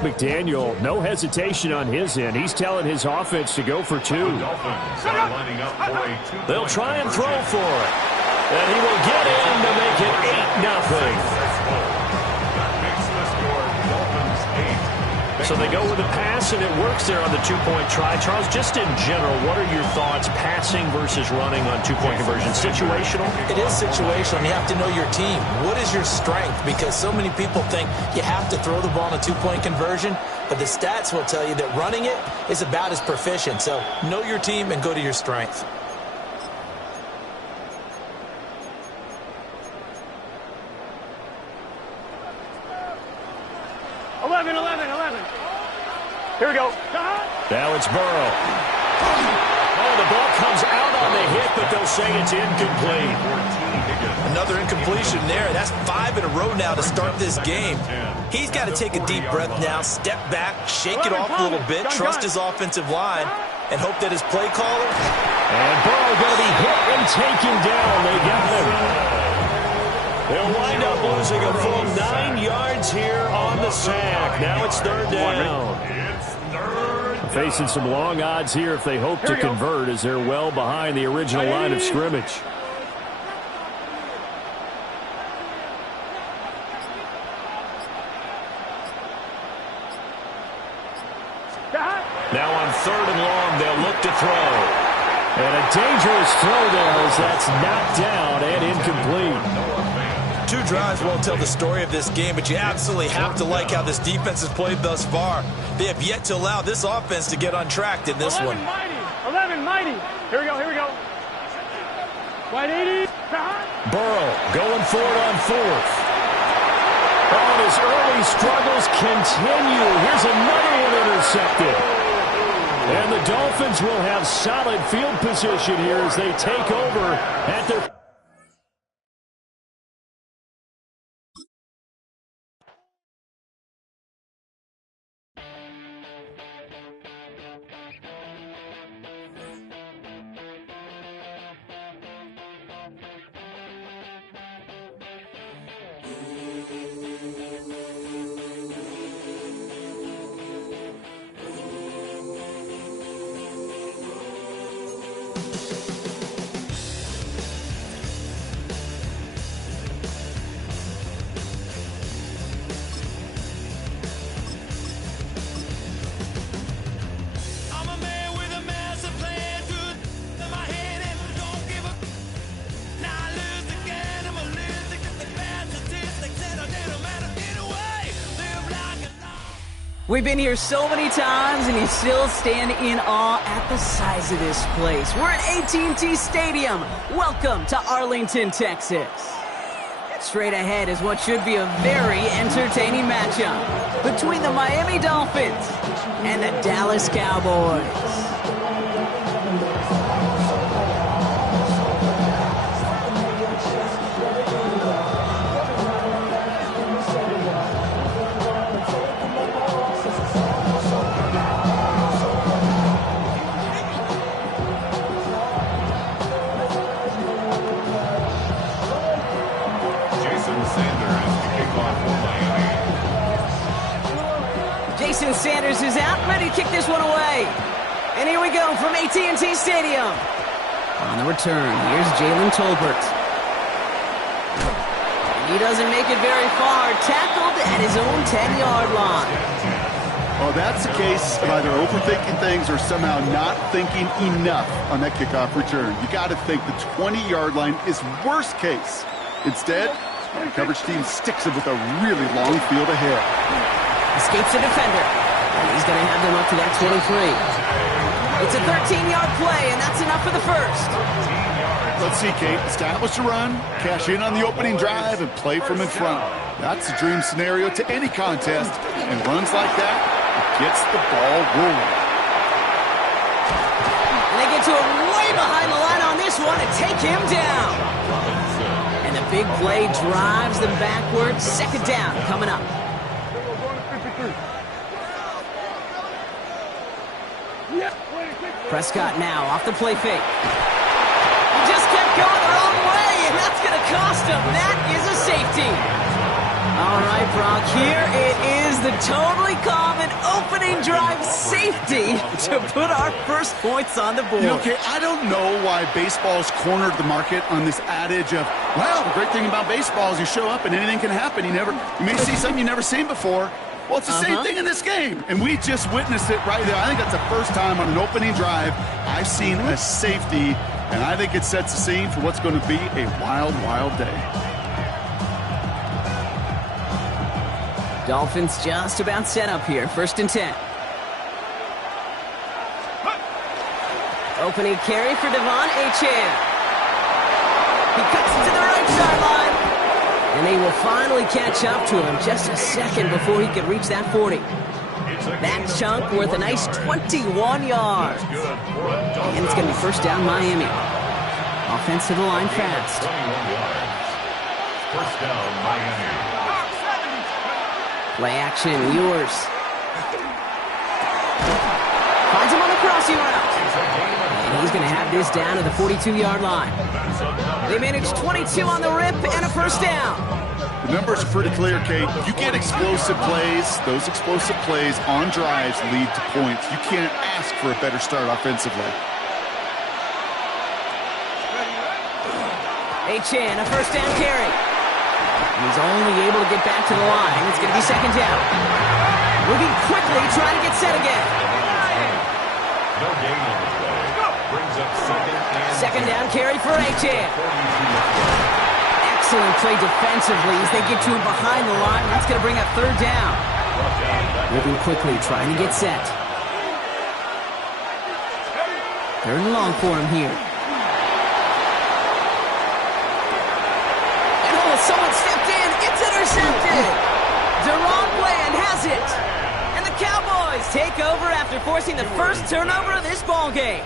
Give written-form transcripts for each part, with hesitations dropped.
McDaniel, no hesitation on his end. He's telling his offense to go for 2. They'll try and throw for it. And he will get in to make it 8-0. So they go with a pass, and it works there on the 2-point try. Charles, just in general, what are your thoughts passing versus running on 2-point conversion? Situational? It is situational. You have to know your team. What is your strength? Because so many people think you have to throw the ball in a 2-point conversion, but the stats will tell you that running it is about as proficient. So know your team and go to your strength. Here we go. Now it's Burrow. Oh, the ball comes out on the hit, but they'll say it's incomplete. Another incompletion there. That's 5 in a row now to start this game. He's got to take a deep breath now, step back, shake it off a little bit, trust his offensive line, and hope that his play caller. And Burrow going to be hit and taken down. They got him. They'll wind up losing a full 9 yards here on the sack. Now it's 3rd down. Facing some long odds here if they hope to convert, as they're well behind the original line of scrimmage. Now on 3rd and long, they'll look to throw. And a dangerous throw there as that's knocked down and incomplete. 2 drives won't tell the story of this game, but you absolutely have to like how this defense has played thus far. They have yet to allow this offense to get untracked in this 11 one. Mighty. 11 mighty. Here we go. Wide 80. Burrow going for it on 4th. Oh, his early struggles continue. Here's another one intercepted. And the Dolphins will have solid field position here as they take over at their... We've been here so many times, and you still stand in awe at the size of this place. We're at AT&T Stadium. Welcome to Arlington, Texas. Straight ahead is what should be a very entertaining matchup between the Miami Dolphins and the Dallas Cowboys. Jason Sanders is out, ready to kick this one away. And here we go from AT&T Stadium. On the return, here's Jalen Tolbert. He doesn't make it very far, tackled at his own 10-yard line. Well, that's the case of either overthinking things or somehow not thinking enough on that kickoff return. You got to think the 20-yard line is worst case. Instead, the coverage team sticks it with a really long field ahead. Escapes the defender. And he's going to have them up to that 23. It's a 13-yard play, and that's enough for the first. Let's see, Kate. Establish a run, cash in on the opening drive, and play from in front. That's the dream scenario to any contest. And runs like that, it gets the ball rolling. And they get to him way behind the line on this one and take him down. And the big play drives them backwards. 2nd down coming up. Prescott now off the play fake. He just kept going the wrong way, and that's going to cost him. That is a safety. All right, Brock, here it is the totally calm and opening drive safety to put our first points on the board. Okay, I don't know why baseball's cornered the market on this adage of, well, the great thing about baseball is you show up and anything can happen. You may see something you've never seen before. Well, it's the same thing in this game, and we just witnessed it right there. I think that's the first time on an opening drive I've seen a safety, and I think it sets the scene for what's going to be a wild, wild day. Dolphins just about set up here. 1st and 10. Opening carry for Devon Achane. He cuts it to the right sideline. And they will finally catch up to him just a second before he could reach that 40. That chunk worth a nice 21 yards. And it's going to be 1st down Miami. Offense to the line fast. 1st down Miami. Play action, Ewers. Finds him on the crossing route. And he's going to have this down to the 42-yard line. They managed 22 on the rip and a 1st down. The numbers are pretty clear, Kate. You get explosive plays. Those explosive plays on drives lead to points. You can't ask for a better start offensively. Achane, a 1st down carry. He's only able to get back to the line. It's going to be 2nd down. Moving quickly, trying to get set again. No gain on the play. Brings up 2nd down carry for Achane. Excellent play defensively as they get to him behind the line. That's going to bring up 3rd down. Moving quickly, trying to get set. 3rd and long for him here. And someone stepped in. It's intercepted. Deron Bland has it. And the Cowboys take over after forcing the first turnover of this ballgame.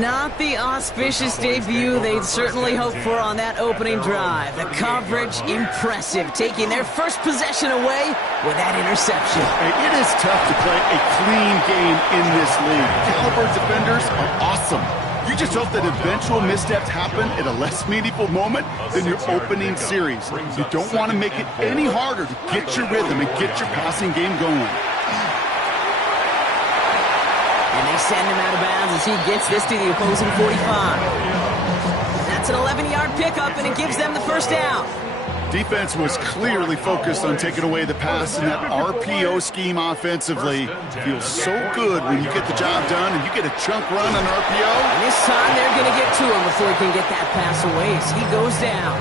Not the auspicious debut they'd certainly hoped for on that opening drive. The coverage, impressive, taking their first possession away with that interception. It is tough to play a clean game in this league. Caliber defenders are awesome. You just hope that eventual missteps happen at a less meaningful moment than your opening series. You don't want to make it any harder to get your rhythm and get your passing game going. And they send him out of bounds as he gets this to the opposing 45. That's an 11-yard pickup, and it gives them the 1st down. Defense was clearly focused on taking away the pass in that RPO scheme offensively. Feels so good when you get the job done and you get a chunk run on RPO. And this time they're going to get to him before he can get that pass away as he goes down.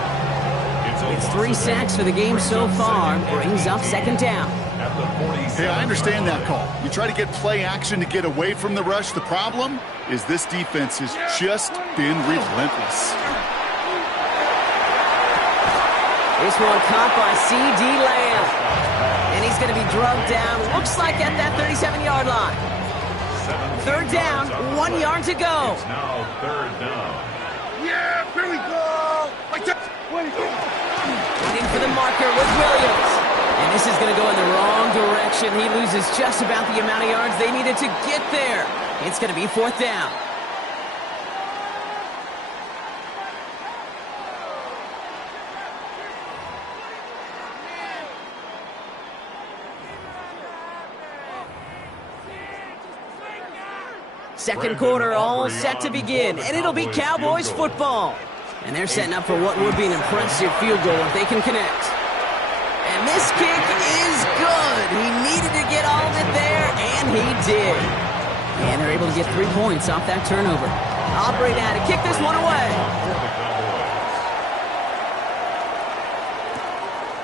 It's 3 sacks for the game so far. Brings up 2nd down. Hey, I understand that call. You try to get play action to get away from the rush. The problem is this defense has just been relentless. This one caught by C.D. Lamb. And he's going to be drugged down, looks like at that 37-yard line. 3rd down, 1 yard to go. It's now 3rd down. Yeah, here we go. Waiting for the marker with Williams. And this is going to go in the wrong direction. He loses just about the amount of yards they needed to get there. It's going to be 4th down. Second quarter all set to begin, and it'll be Cowboys football. And they're setting up for what would be an impressive field goal if they can connect. And this kick is good. He needed to get all of it there, and he did. And they're able to get 3 points off that turnover. Aubrey now to kick this one away.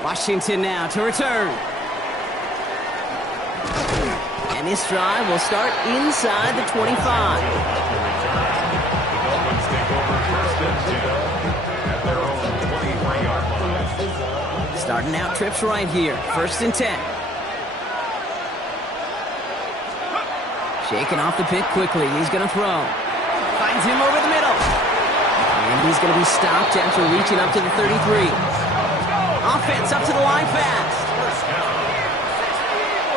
Washington now to return. And this drive will start inside the 25. Starting out trips right here. 1st and 10. Shaking off the pick quickly. He's going to throw. Finds him over the middle. And he's going to be stopped after reaching up to the 33. Offense up to the line fast.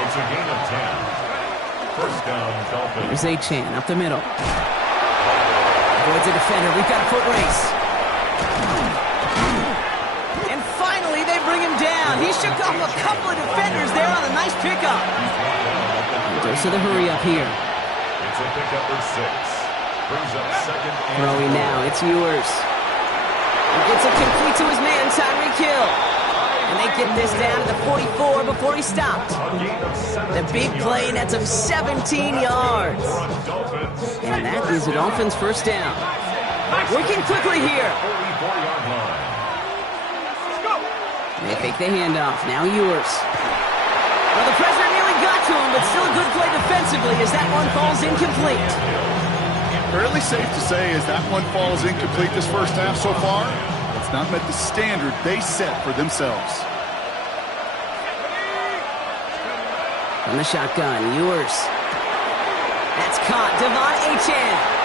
It's a gain of 10. 1st down, Dolphins. Here's Achane up the middle. Avoids a defender. We've got a foot race. And finally, they bring him down. He's shook off a couple of defenders there on a nice pickup. Goes to the hurry up here. It's a pickup of 6. Brings up second. Throwing now, it's yours. He gets it complete to his man, Tyreek Hill. And they get this down to the 44 before he stopped. The big play nets him 17 yards. And that is a Dolphins first down. Working quickly here. They fake the handoff. Now yours. Well, the pressure nearly got to him, but still a good play defensively as that one falls incomplete. Fairly safe to say as that one falls incomplete this first half so far, it's not met the standard they set for themselves. From the shotgun, yours. That's caught. Devon Achane.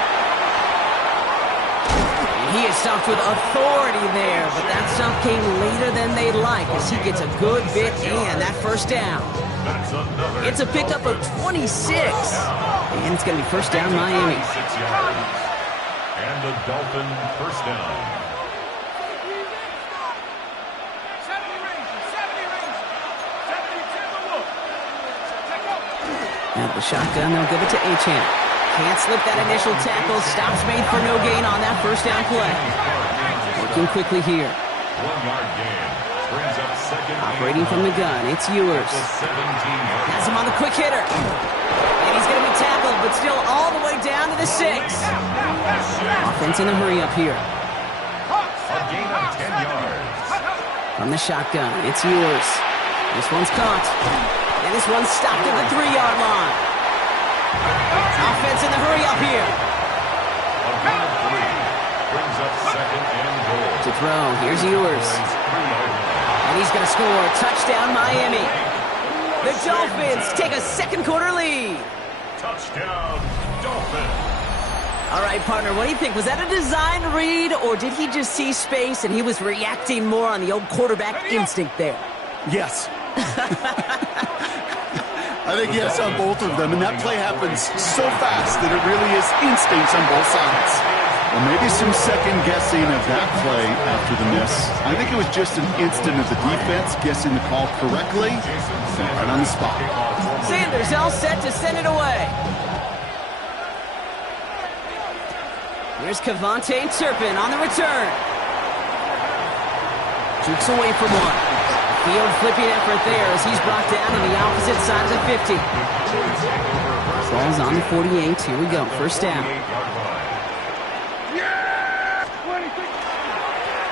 And he is stopped with authority there, but that stop came later than they'd like as he gets a good bit and that first down. It's a pickup of 26. And it's going to be first down Miami. 6 yards. And the Dolphin first down. At the shotgun, they'll give it to Achane. Can't slip that initial tackle. Stops made for no gain on that first down play. Working quickly here. 1 yard gain. Brings up second. Operating from the gun, it's yours. Has him on the quick hitter. And he's going to be tackled, but still all the way down to the 6. Offense in a hurry up here. A gain of 10 yards. From the shotgun, it's yours. This one's caught. And this one's stopped at the 3-yard line. Offense in the hurry up here. A gain of 3. Brings up second and goal. To throw, here's yours. And he's going to score. Touchdown, Miami. The Dolphins take a second quarter lead. Touchdown, Dolphins. All right, partner, what do you think? Was that a design read, or did he just see space and he was reacting more on the old quarterback instinct there? Yes. I think yes on both of them, and that play happens so fast that it really is instincts on both sides. Well, maybe some second guessing of that play after the miss. I think it was just an instant of the defense guessing the call correctly and right on the spot. Sanders all set to send it away. Here's Kevontae Turpin on the return. Jukes away from one. Field flipping effort there as he's brought down on the opposite side of the 50. Ball's on the 48. Here we go. First down.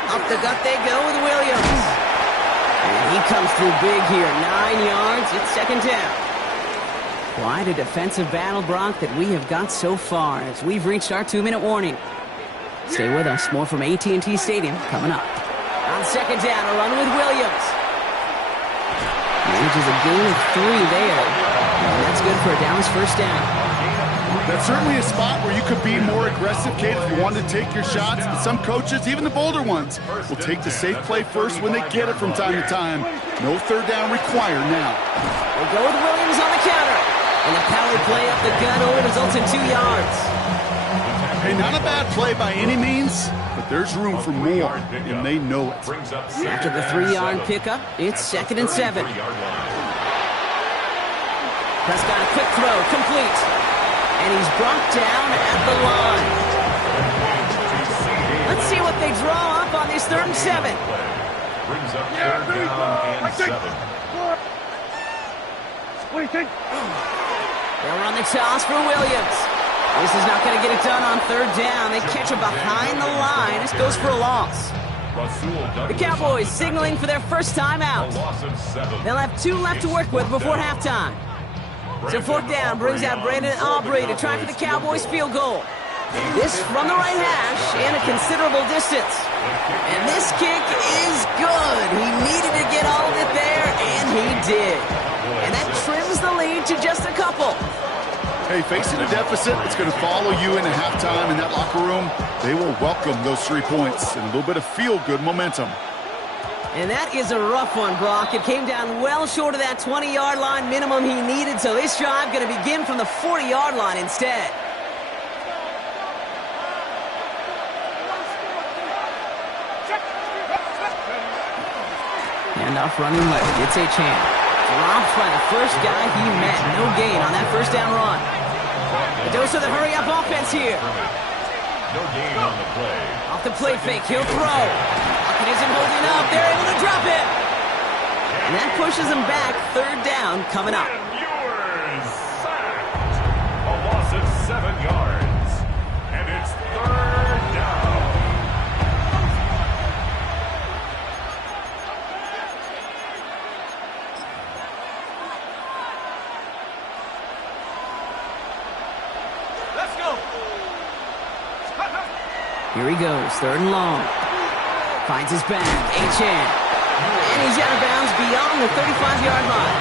Up the gut they go with Williams. And he comes through big here. 9 yards. It's second down. Quite a defensive battle, Brock, that we have got so far as we've reached our 2-minute warning. Stay with us. More from AT&T Stadium coming up. On second down, a run with Williams. Manages a gain of 3 there. And that's good for a Dallas first down. That's certainly a spot where you could be more aggressive, Kate, if you wanted to take your shots. But some coaches, even the bolder ones, will take the safe play first when they get it from time to time. No third down required now. They go with Williams on the counter. And the power play up the gut only results in 2 yards. Hey, not a bad play by any means, but there's room for more, and they know it. After the 3-yard pickup, it's second and 7. Prescott, a quick throw, complete. And he's brought down at the line. Let's see what they draw up on this 3rd and 7. Brings up third down and 7. What do you think? They'll run the toss for Williams. This is not going to get it done on 3rd down. They catch him behind the line. This goes for a loss. The Cowboys signaling for their first time out. They'll have 2 left to work with before halftime. So 4th down brings out Brandon Aubrey to try for the Cowboys field goal. This from the right hash and a considerable distance. And this kick is good. He needed to get all of it there, and he did. And that trims the lead to just a couple. Hey, facing a deficit, it's going to follow you into halftime in that locker room. They will welcome those 3 points and a little bit of feel-good momentum. And that is a rough one, Brock. It came down well short of that 20-yard line minimum he needed, so this drive going to begin from the 40-yard line instead. Handoff running left. It's Achane. Dropped by the first guy he met. No gain on that first down run. The dose of the hurry-up offense here. No gain on the play. Off the play fake, he'll throw. It isn't holding up. They're able to drop it. And that pushes them back. Third down coming up. And yours sacked. A loss of 7 yards. And it's third down. Let's go. Here he goes, third and long. Finds his back, Achane. And he's out of bounds beyond the 35-yard line.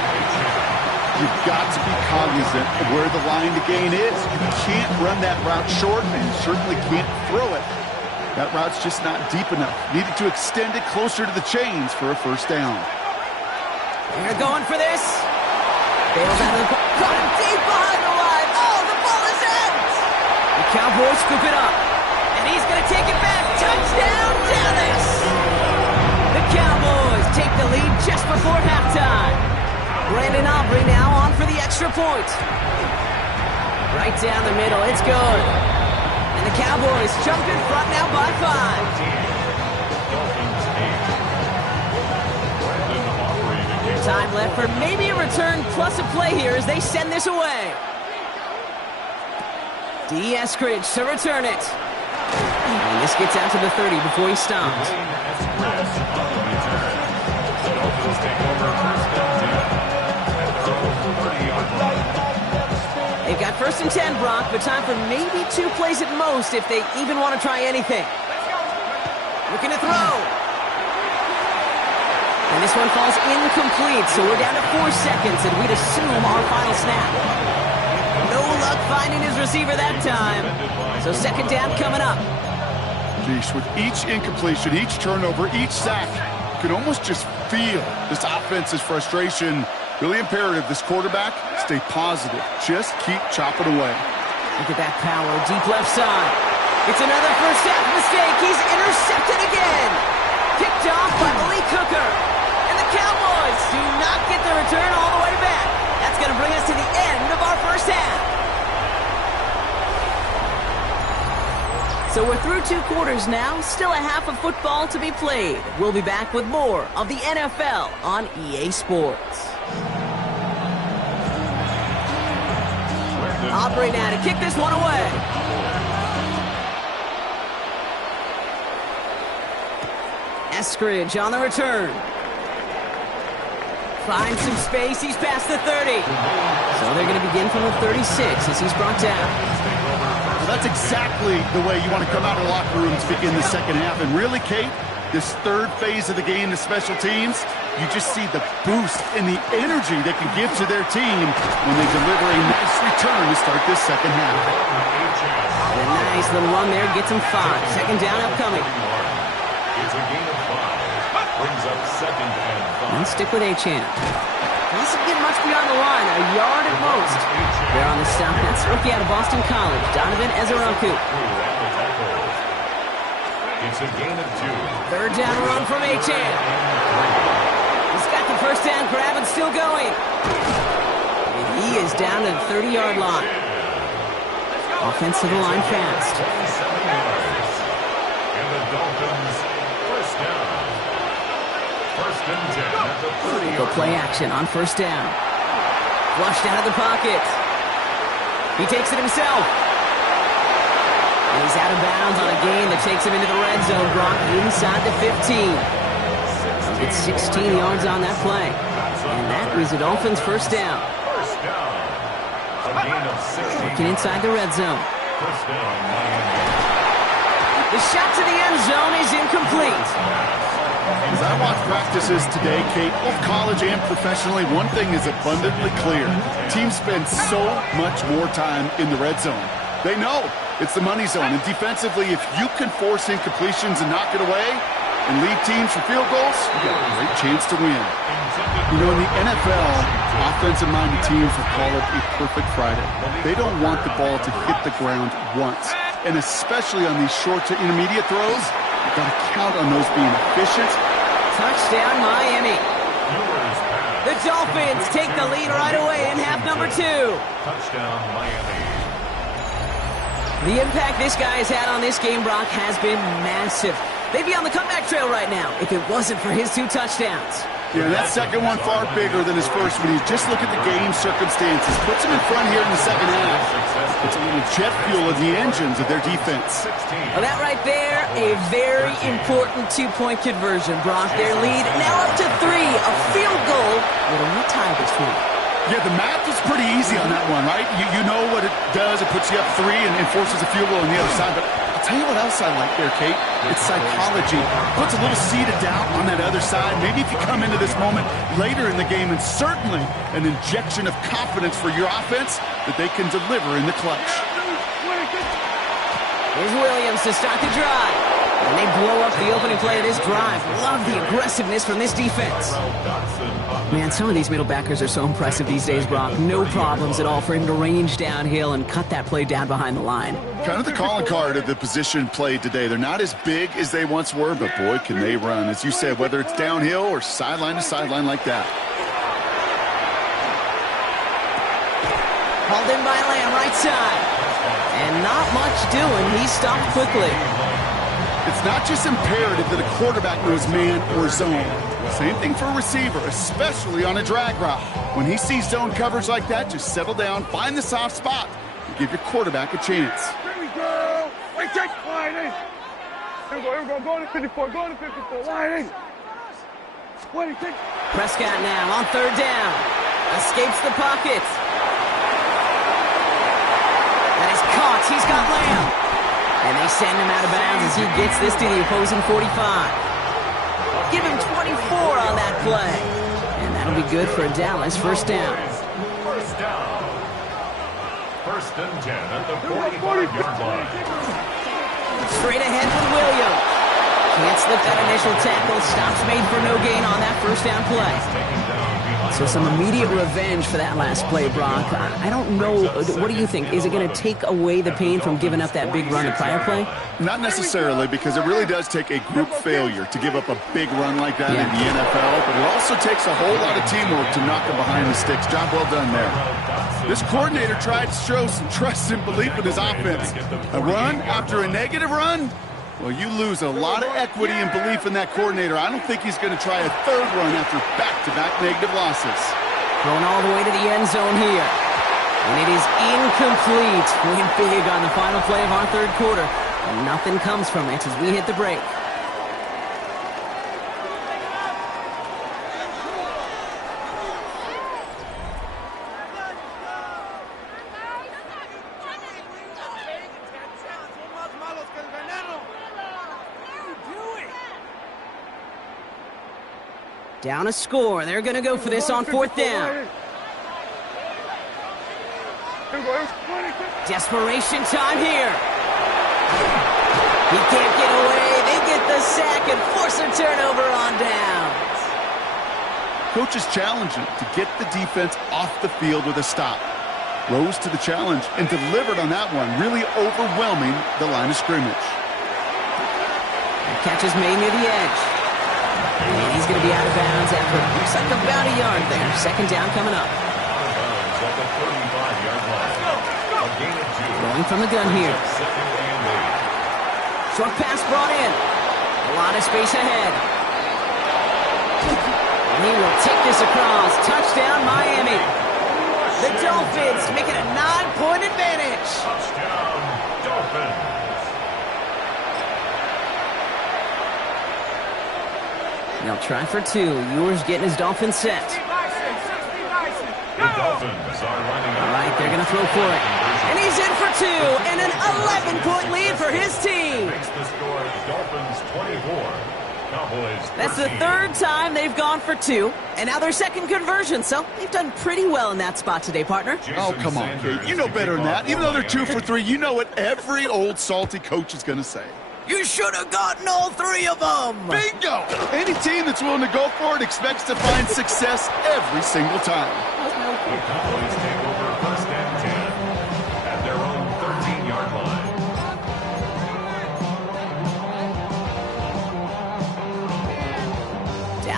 You've got to be cognizant of where the line to gain is. You can't run that route short, and you certainly can't throw it. That route's just not deep enough. Needed to extend it closer to the chains for a first down. They're going for this. Bails out of the ball. Caught him deep behind the line. Oh, the ball is in. The Cowboys scoop it up. And he's going to take it back. Touchdown, Dallas. The Cowboys take the lead just before halftime. Brandon Aubrey now on for the extra point. Right down the middle. It's good. And the Cowboys jump in front now by 5. Time left for maybe a return plus a play here as they send this away. D. Eskridge to return it. And this gets out to the 30 before he stops. They've got first and 10, Brock, but time for maybe 2 plays at most if they even want to try anything. Looking to throw. And this one falls incomplete, so we're down to 4 seconds, and we'd assume our final snap. No luck finding his receiver that time. So second down coming up. Geesh, with each incompletion, each turnover, each sack, you can almost just feel this offense's frustration. Really imperative, this quarterback, stay positive. Just keep chopping away. Look at that power, deep left side. It's another first half mistake. He's intercepted again. Picked off by Malik Hooker. And the Cowboys do not get the return all the way back. That's going to bring us to the end of our first half. So we're through 2 quarters now. Still a half of football to be played. We'll be back with more of the NFL on EA Sports. Aubrey now to kick this one away. Eskridge on the return. Finds some space. He's past the 30. So they're going to begin from the 36 as he's brought down. Well, that's exactly the way you want to come out of the locker room to begin the second half. And really, Kate, this third phase of the game, the special teams, you just see the boost and the energy they can give to their team when they deliver a nice return to start this second half. And a nice little run there gets him 5. Second down upcoming. It's a gain of 5. Brings up second and 5. And stick with Achane. Doesn't get much beyond the line, a yard at most. There on the stop, that's rookie out of Boston College, Donovan Ezeraku. It's a gain of 2. Third down run from Achane. He's got the first down grab and still going. And he is down to the 30-yard line. Offense to the line fast. And the Dolphins first down. First and 10 at the 30. Go play action on first down. Flushed out of the pocket. He takes it himself. And he's out of bounds on a gain that takes him into the red zone, Brock, inside the 15. It's 16 yards on that play. And that is the Dolphins' first down. First down. A gain of 16. Looking inside the red zone. First down, Miami. The shot to the end zone is incomplete. As I watch practices today, Kate, both college and professionally, one thing is abundantly clear. Teams spend so much more time in the red zone. They know it's the money zone. And defensively, if you can force incompletions and knock it away and lead teams for field goals, you got a great chance to win. You know, in the NFL, offensive-minded teams will call it a perfect Friday. They don't want the ball to hit the ground once. And especially on these short to intermediate throws, you've got to count on those being efficient, Touchdown, Miami. The Dolphins take the lead right away in half number 2. Touchdown, Miami. The impact this guy has had on this game, Brock, has been massive. They'd be on the comeback trail right now if it wasn't for his 2 touchdowns. Yeah, that second one far bigger than his first one. You just look at the game circumstances. Puts him in front here in the second half. It's a little jet fuel in the engines of their defense. Well, that right there, a very important 2-point conversion, Brock. Their lead now up to 3. A field goal would only tie this one. Yeah, the math is pretty easy on that one, right? You know what it does. It puts you up 3 and forces a field goal on the other side. But I'll tell you what else I like there, Kate. It's psychology. Puts a little seed of doubt on that other side. Maybe if you come into this moment later in the game, and certainly an injection of confidence for your offense that they can deliver in the clutch. Here's Williams to start the drive. And they blow up the opening play of this drive. Love the aggressiveness from this defense. Man, some of these middle backers are so impressive these days, Brock. No problems at all for him to range downhill and cut that play down behind the line. Kind of the calling card of the position played today. They're not as big as they once were, but boy, can they run. As you said, whether it's downhill or sideline to sideline like that. Hauled in by Lamb, right side. And not much doing. He stopped quickly. It's not just imperative that a quarterback knows man or zone. Same thing for a receiver, especially on a drag route. When he sees zone coverage like that, just settle down, find the soft spot, and give your quarterback a chance. Here we go. Wait, take wide in. Here we go. Go to 54. Go to 54. Wide in. Wait, take. Prescott now on 3rd down. Escapes the pocket. That is caught. He's got Lamb. And they send him out of bounds as he gets this to the opposing 45. Give him 24 on that play. And that'll be good for a Dallas first down. First down. 1st and 10 at the 45-yard line. Straight ahead with Williams. Can't slip that initial tackle. Stops made for no gain on that first down play. So some immediate revenge for that last play, Brock. I don't know. What do you think? Is it going to take away the pain from giving up that big run the prior play? Not necessarily, because it really does take a group failure to give up a big run like that in the NFL, but it also takes a whole lot of teamwork to knock them behind the sticks. Job well done there. This coordinator tried to show some trust and belief in his offense. A run after a negative run? Well, you lose a lot of equity and belief in that coordinator. I don't think he's going to try a 3rd run after back-to-back negative losses. Going all the way to the end zone here. And it is incomplete. Win big on the final play of our 3rd quarter. And nothing comes from it as we hit the break. Down a score. They're going to go for this on 4th down. Desperation time here. He can't get away. They get the sack and force a turnover on downs. Coaches challenge him to get the defense off the field with a stop. Rose to the challenge and delivered on that one, really overwhelming the line of scrimmage. The catch is made near the edge. And he's going to be out of bounds after looks like about a yard there. 2nd down coming up. Going from the gun here. Short pass brought in. A lot of space ahead. And he will take this across. Touchdown, Miami. The Dolphins make it a 9-point advantage. Touchdown, Dolphins. They'll try for 2. Ewers getting his Dolphins set. The Dolphins are lining up. All right, they're going to throw for it. And he's in for 2, and an 11-point lead for his team. Makes the score Dolphins 24, Cowboys 13. That's the 3rd time they've gone for 2, and now their 2nd conversion, so they've done pretty well in that spot today, partner. Oh, come on, Kate. You know better than that. Even though they're 2 for 3, you know what every old salty coach is going to say. You should have gotten all 3 of them. Bingo! Any team that's willing to go for it expects to find success every single time. The Cowboys take over 1st and 10 at their own 13-yard line.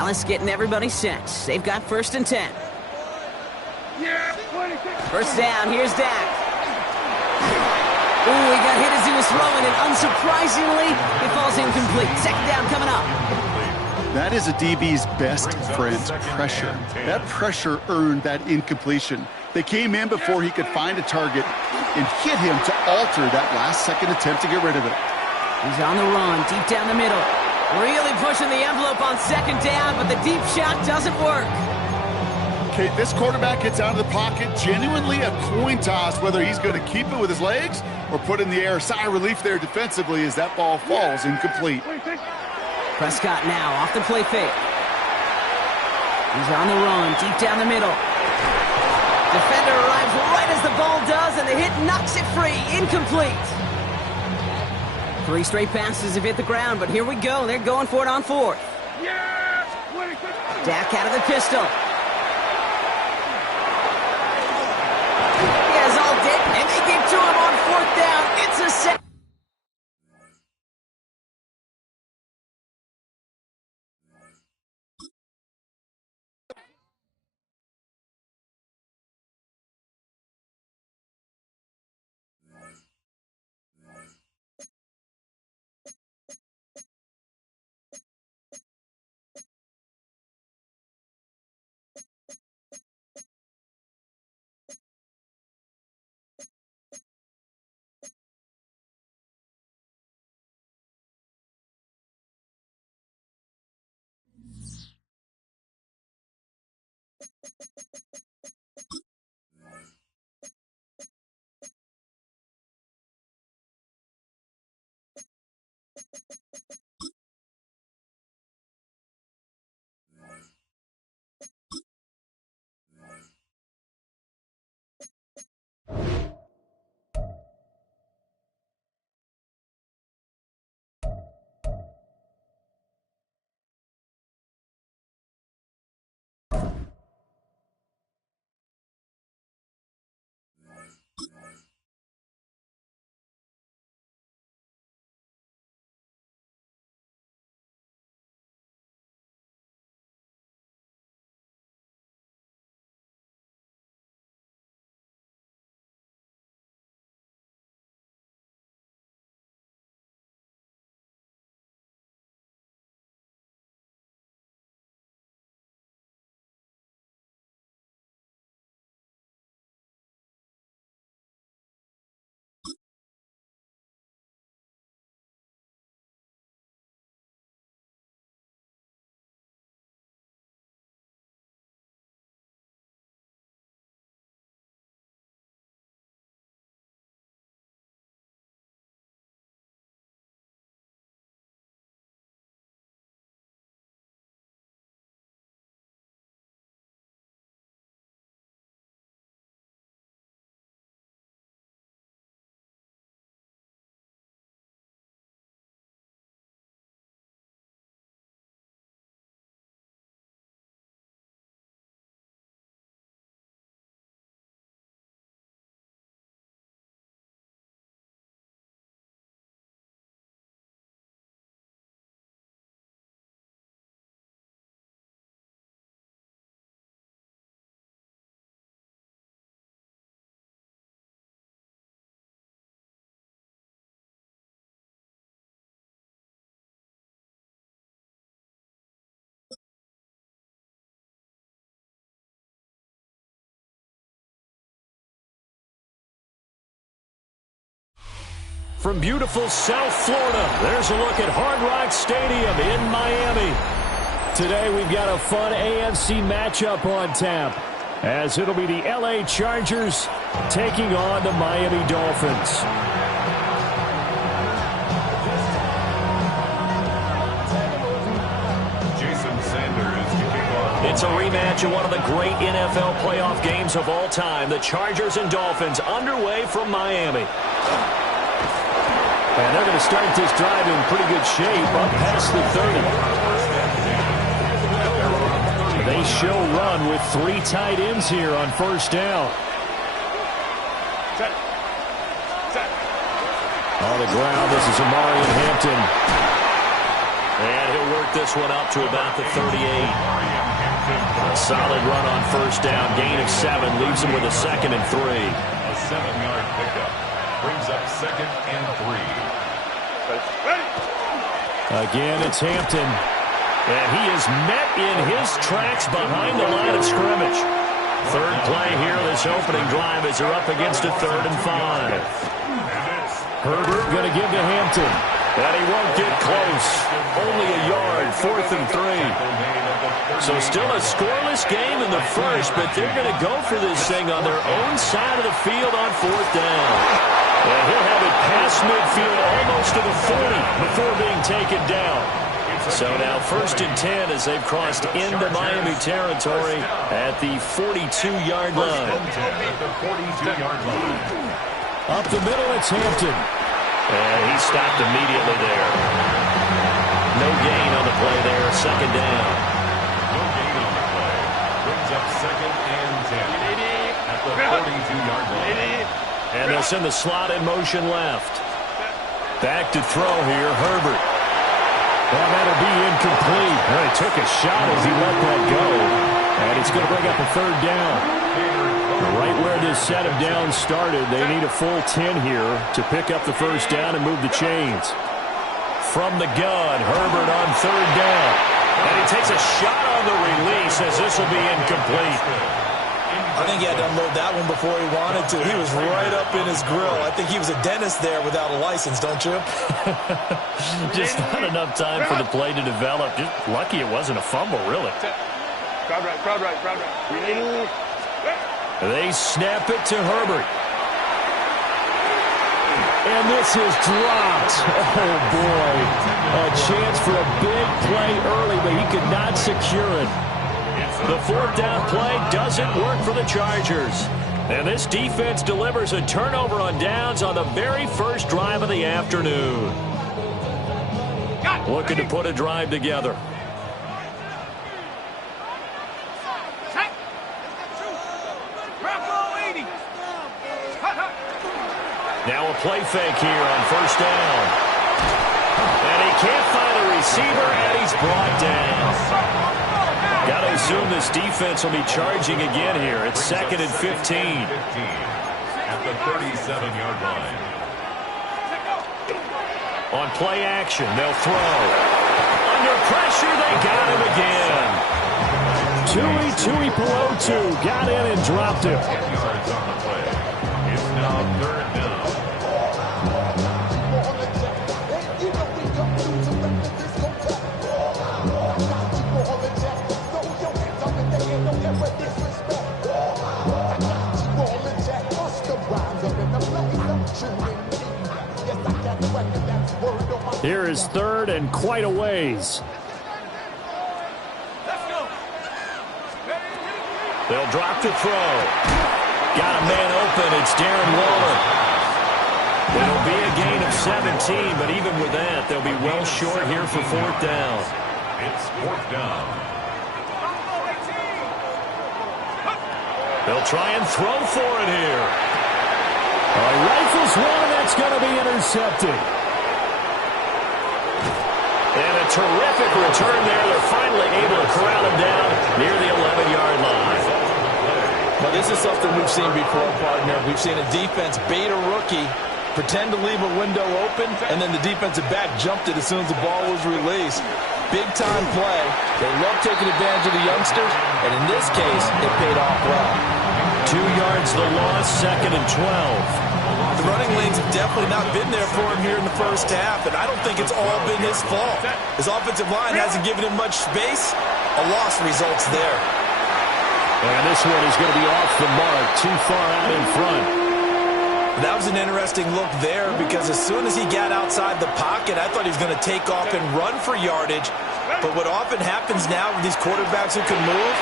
Dallas getting everybody set. They've got 1st and 10. Yeah, 26. First down, here's Dak. Ooh, he got hit as he was throwing, and unsurprisingly, he falls incomplete. 2nd down coming up. That is a DB's best friend, pressure. That pressure earned that incompletion. They came in before he could find a target and hit him to alter that last-second attempt to get rid of it. He's on the run, deep down the middle. Really pushing the envelope on 2nd down, but the deep shot doesn't work. Okay, this quarterback gets out of the pocket, genuinely a coin toss whether he's going to keep it with his legs or put it in the air. Sigh of relief there defensively as that ball falls incomplete. Prescott now off the play fake. He's on the run, deep down the middle. Defender arrives right as the ball does, and the hit knocks it free. Incomplete. 3 straight passes have hit the ground, but here we go. They're going for it on 4th. Dak out of the pistol. He has all day, and they get to him on 4th down. It's a set. From beautiful South Florida, there's a look at Hard Rock Stadium in Miami. Today we've got a fun AFC matchup on tap, as it'll be the LA Chargers taking on the Miami Dolphins. It's a rematch of one of the great NFL playoff games of all time. The Chargers and Dolphins underway from Miami. And they're going to start this drive in pretty good shape up past the 30. They show run with 3 tight ends here on 1st down. On the ground, this is Amari Hampton. And he'll work this one up to about the 38. A solid run on first down. Gain of 7 leaves him with a 2nd and 3. A 7-yard pickup brings up 2nd and 3. Again, it's Hampton. And he is met in his tracks behind the line of scrimmage. Third play here, this opening drive as they're up against a 3rd and 5. Herbert going to give to Hampton. And he won't get close. Only a yard, 4th and 3. So still a scoreless game in the first, but they're going to go for this thing on their own side of the field on 4th down. And he'll have it past midfield almost to the 40 before being taken down. So now 1st and 10 as they've crossed into Miami territory at the 42-yard line. Up the middle, it's Hampton. And he stopped immediately there. No gain on the play there, 2nd down. No gain on the play. Brings up 2nd and 10 at the 42-yard line. And they'll send the slot in motion left. Back to throw here, Herbert. Well, that'll be incomplete. Well, he took a shot as he let that go. And it's going to bring up a 3rd down. Right where this set of downs started, they need a full 10 here to pick up the first down and move the chains. From the gun, Herbert on 3rd down. And he takes a shot on the release as this will be incomplete. I think he had to unload that one before he wanted to. He was right up in his grill. I think he was a dentist there without a license, don't you? Just not enough time for the play to develop. Just lucky it wasn't a fumble, really. Crowd right. They snap it to Herbert. And this is dropped. Oh, boy. A chance for a big play early, but he could not secure it. The 4th down play doesn't work for the Chargers. And this defense delivers a turnover on downs on the very first drive of the afternoon. Looking to put a drive together. Now a play fake here on 1st down. And he can't find a receiver, and he's brought down. Got to assume this defense will be charging again here. It's 2nd and 15. At the 37-yard line. On play action, they'll throw. Under pressure, they got him again. Tui Pelotu got in and dropped him. 10 yards on the play. It's now 3rd down. Here is 3rd and quite a ways. They'll drop the throw. Got a man open. It's Darren Waller. It'll be a gain of 17, but even with that, they'll be well short here for 4th down. It's 4th down. They'll try and throw for it here. Rifles one, and that's going to be intercepted. And a terrific return there. They're finally able to corral him down near the 11-yard line. But this is something we've seen before, partner. We've seen a defense bait a rookie, pretend to leave a window open, and then the defensive back jumped it as soon as the ball was released. Big-time play. They love taking advantage of the youngsters, and in this case, it paid off well. 2 yards the loss, 2nd and 12. The running lanes have definitely not been there for him here in the first half, and I don't think it's all been his fault. His offensive line hasn't given him much space. A loss results there. And this one is going to be off the mark, too far out in front. That was an interesting look there because as soon as he got outside the pocket, I thought he was going to take off and run for yardage. But what often happens now with these quarterbacks who can move,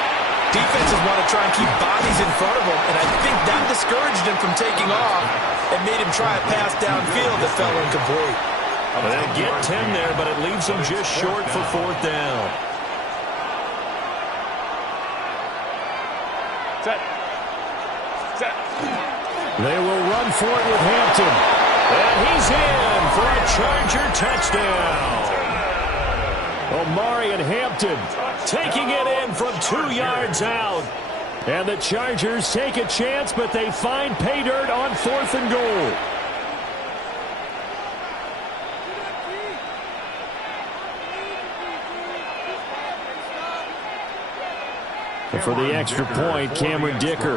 defenses want to try and keep bodies in front of him, and I think that discouraged him from taking off and made him try a pass downfield that fell incomplete. Well, they get 10 there, but it leaves them just short for 4th down. They will run for it with Hampton. And he's in for a Charger touchdown. Omari and Hampton taking it in from 2 yards out. And the Chargers take a chance, but they find pay dirt on 4th and goal. And for the extra point, Cameron Dicker.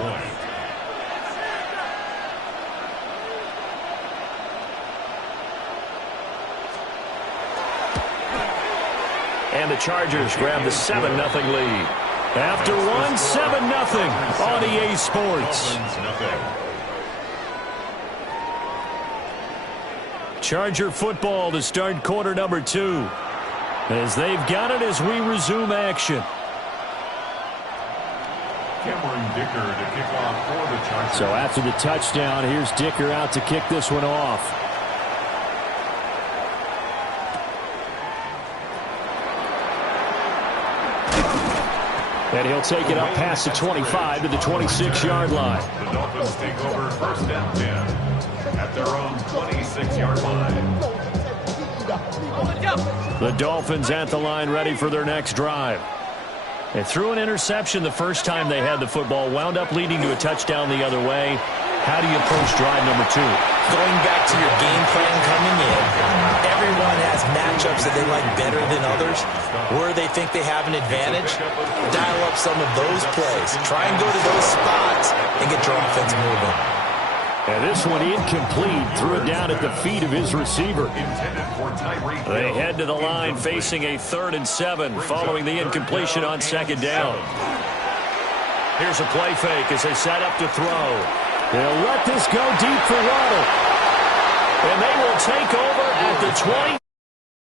And the Chargers grab the 7-0 lead. After one, 7-0 on EA Sports. Charger football to start quarter number 2. As they've got it as we resume action. Cameron Dicker to kick off for the Chargers. So after the touchdown, here's Dicker out to kick this one off. And he'll take it up past the 25 to the 26-yard line. The Dolphins take over 1st and 10 at their own 26-yard line. The Dolphins at the line ready for their next drive. They threw an interception the first time they had the football, wound up leading to a touchdown the other way. How do you approach drive number 2? Going back to your game plan coming in, everyone has matchups that they like better than others, where they think they have an advantage. Dial up some of those plays. Try and go to those spots and get your offense moving. And this one incomplete. Threw it down at the feet of his receiver. They head to the line facing a 3rd and 7 following the incompletion on 2nd down. Here's a play fake as they set up to throw. They'll let this go deep for Waddle. And they will take over at the 28.